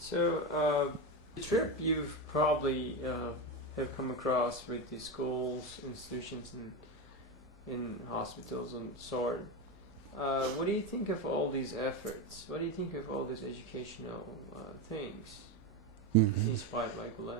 So, the trip you've probably have come across with the schools, institutions, and in hospitals and sort. What do you think of all these efforts? What do you think of all these educational things inspired by Gulen?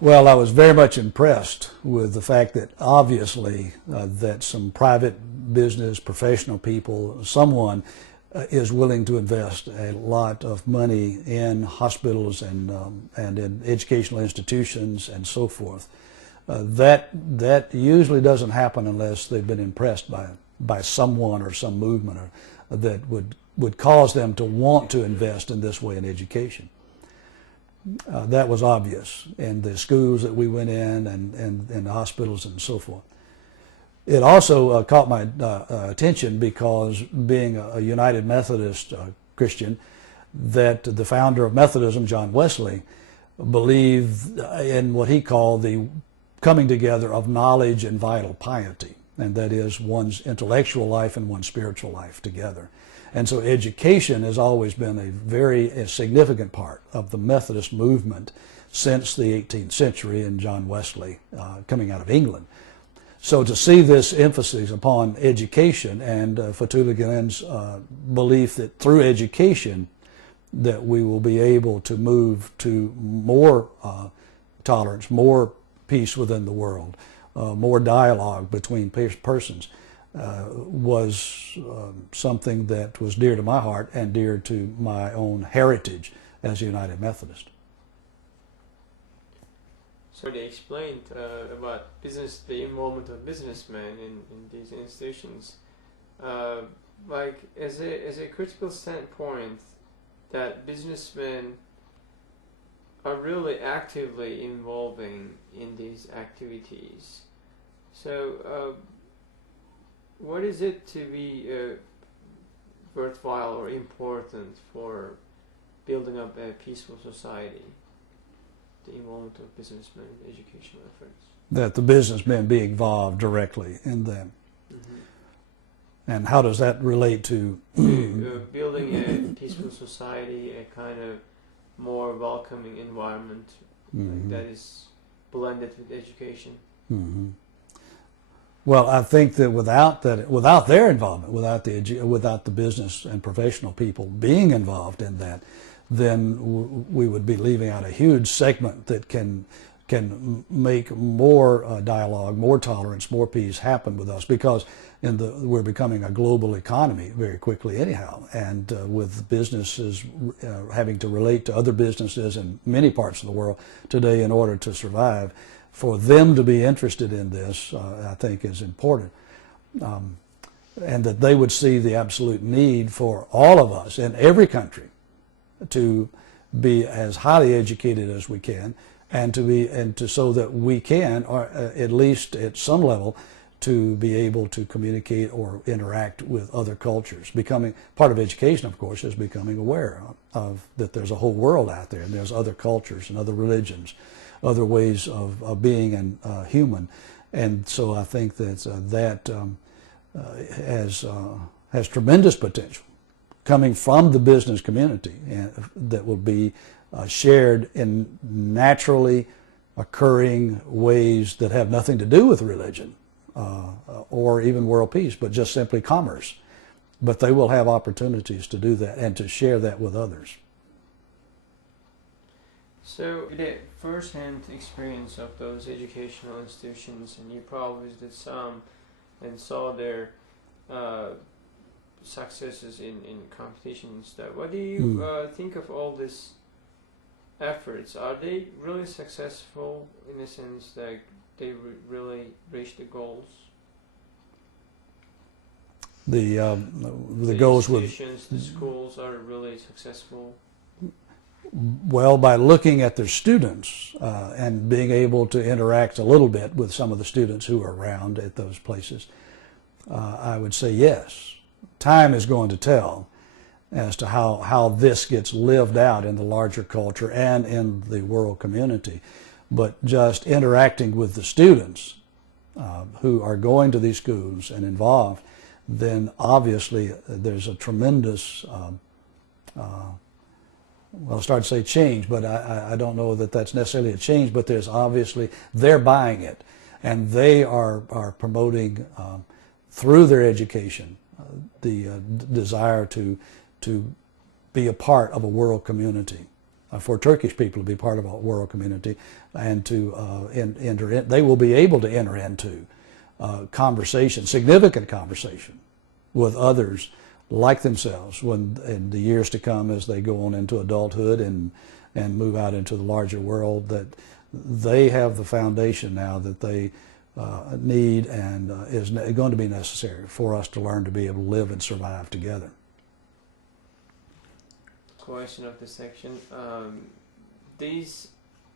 Well, I was very much impressed with the fact that obviously that some private business, professional people, someone is willing to invest a lot of money in hospitals and in educational institutions and so forth. That usually doesn't happen unless they've been impressed by someone or some movement that would cause them to want to invest in this way in education. That was obvious in the schools that we went in and the hospitals and so forth. It also caught my attention because being a United Methodist Christian, that the founder of Methodism, John Wesley, believed in what he called the coming together of knowledge and vital piety, and that is one's intellectual life and one's spiritual life together. And so education has always been a very significant part of the Methodist movement since the 18th century and John Wesley coming out of England. So to see this emphasis upon education and Fethullah Gulen's belief that through education that we will be able to move to more tolerance, more peace within the world, more dialogue between persons, was something that was dear to my heart and dear to my own heritage as a United Methodist. So they explained about business, the involvement of businessmen in these institutions, like as a critical standpoint, that businessmen are really actively involving in these activities. So, what is it to be worthwhile or important for building up a peaceful society? The involvement of businessmen in educational efforts. That the businessmen be involved directly in them. And how does that relate to building a peaceful society, a kind of more welcoming environment like that is blended with education? Well, I think that without their involvement, without the business and professional people being involved in that, then we would be leaving out a huge segment that can make more dialogue, more tolerance, more peace happen with us, because we're becoming a global economy very quickly anyhow, and with businesses having to relate to other businesses in many parts of the world today in order to survive. For them to be interested in this, I think, is important. And that they would see the absolute need for all of us in every country to be as highly educated as we can, and so that we can, or at least at some level, to be able to communicate or interact with other cultures. Becoming part of education, of course, is becoming aware of that there's a whole world out there, and there's other cultures and other religions, other ways of being and human. And so I think that has tremendous potential coming from the business community, and that will be shared in naturally occurring ways that have nothing to do with religion or even world peace, but just simply commerce. But they will have opportunities to do that and to share that with others. So the first-hand experience of those educational institutions, and you probably visited some and saw their successes in competition and stuff. What do you think of all these efforts? Are they really successful in the sense that they really reach the goals? The goals with the schools are really successful. Well, by looking at their students and being able to interact a little bit with some of the students who are around at those places, I would say yes. Time is going to tell as to how this gets lived out in the larger culture and in the world community. But just interacting with the students who are going to these schools and involved, then obviously there's a tremendous well, I started to say change, but I don't know that that's necessarily a change, but there's obviously, they're buying it, and they are promoting through their education the desire to be a part of a world community, for Turkish people to be part of a world community, and to enter in, they will be able to enter into conversation, significant conversation with others like themselves when in the years to come as they go on into adulthood and move out into the larger world, that they have the foundation now that they need and is going to be necessary for us to learn to be able to live and survive together. Question of the section. These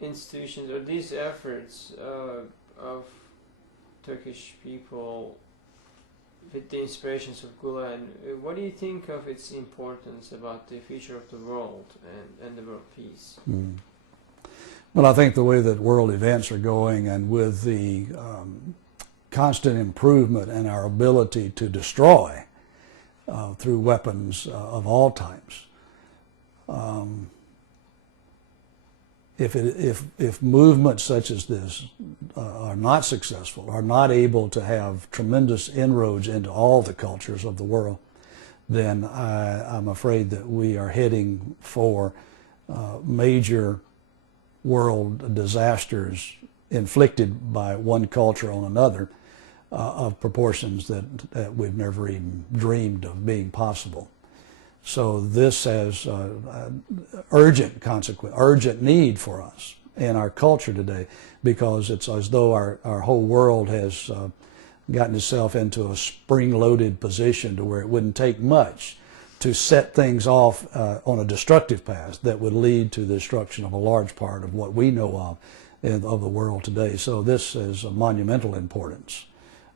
institutions or these efforts of Turkish people with the inspirations of Gulen, what do you think of its importance about the future of the world and the world peace? Mm. Well, I think the way that world events are going, and with the constant improvement in our ability to destroy through weapons of all types, if movements such as this are not successful, are not able to have tremendous inroads into all the cultures of the world, then I'm afraid that we are heading for major world disasters inflicted by one culture on another of proportions that we've never even dreamed of being possible. So this has urgent consequence, urgent need for us in our culture today, because it's as though our whole world has gotten itself into a spring-loaded position to where it wouldn't take much to set things off on a destructive path that would lead to the destruction of a large part of what we know of the world today. So this is a monumental importance,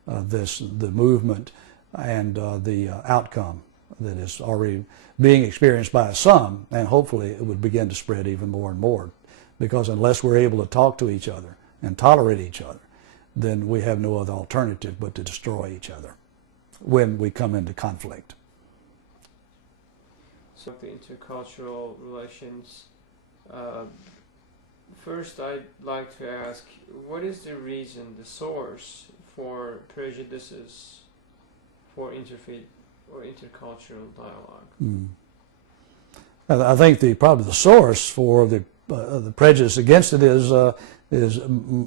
the movement and the outcome that is already being experienced by some, and hopefully it would begin to spread even more and more, because unless we're able to talk to each other and tolerate each other, then we have no other alternative but to destroy each other when we come into conflict. So the intercultural relations, first I'd like to ask, what is the reason, the source for prejudices for interfaith or intercultural dialogue? Mm. I think probably the source for the prejudice against it is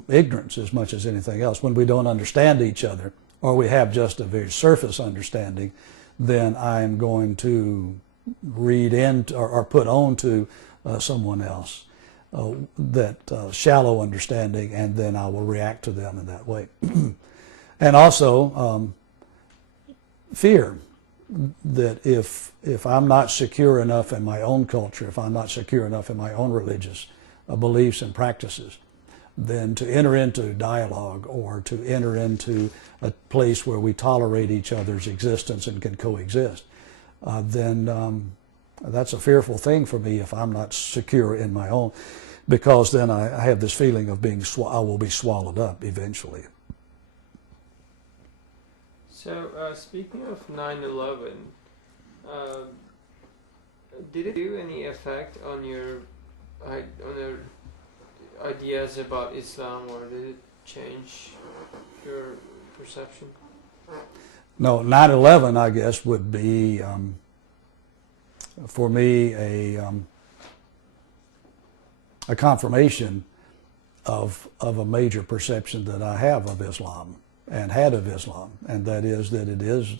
ignorance as much as anything else. When we don't understand each other, or we have just a very surface understanding, then I'm going to read into or put on to someone else that shallow understanding, and then I will react to them in that way. And also fear that if I'm not secure enough in my own culture, if I'm not secure enough in my own religious beliefs and practices, then to enter into dialogue or to enter into a place where we tolerate each other's existence and can coexist, then that's a fearful thing for me if I'm not secure in my own, because then I have this feeling of I will be swallowed up eventually. So, speaking of 9/11, did it do any effect on your ideas about Islam, or did it change your perception? No, 9/11, I guess, would be for me a confirmation of a major perception that I have of Islam and had of Islam, and that is that it is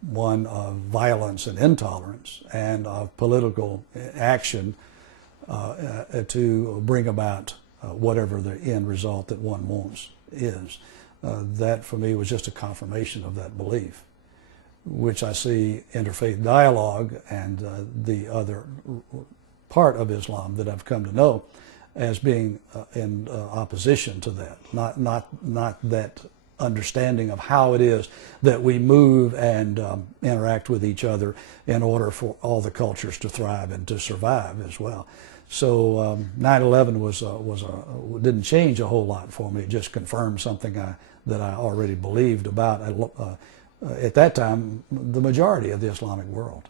one of violence and intolerance and of political action to bring about whatever the end result that one wants is. That for me was just a confirmation of that belief, which I see interfaith dialogue and the other part of Islam that I've come to know as being in opposition to that, not that understanding of how it is that we move and interact with each other in order for all the cultures to thrive and to survive as well. So 9/11 didn't change a whole lot for me. It just confirmed something that I already believed about at that time the majority of the Islamic world.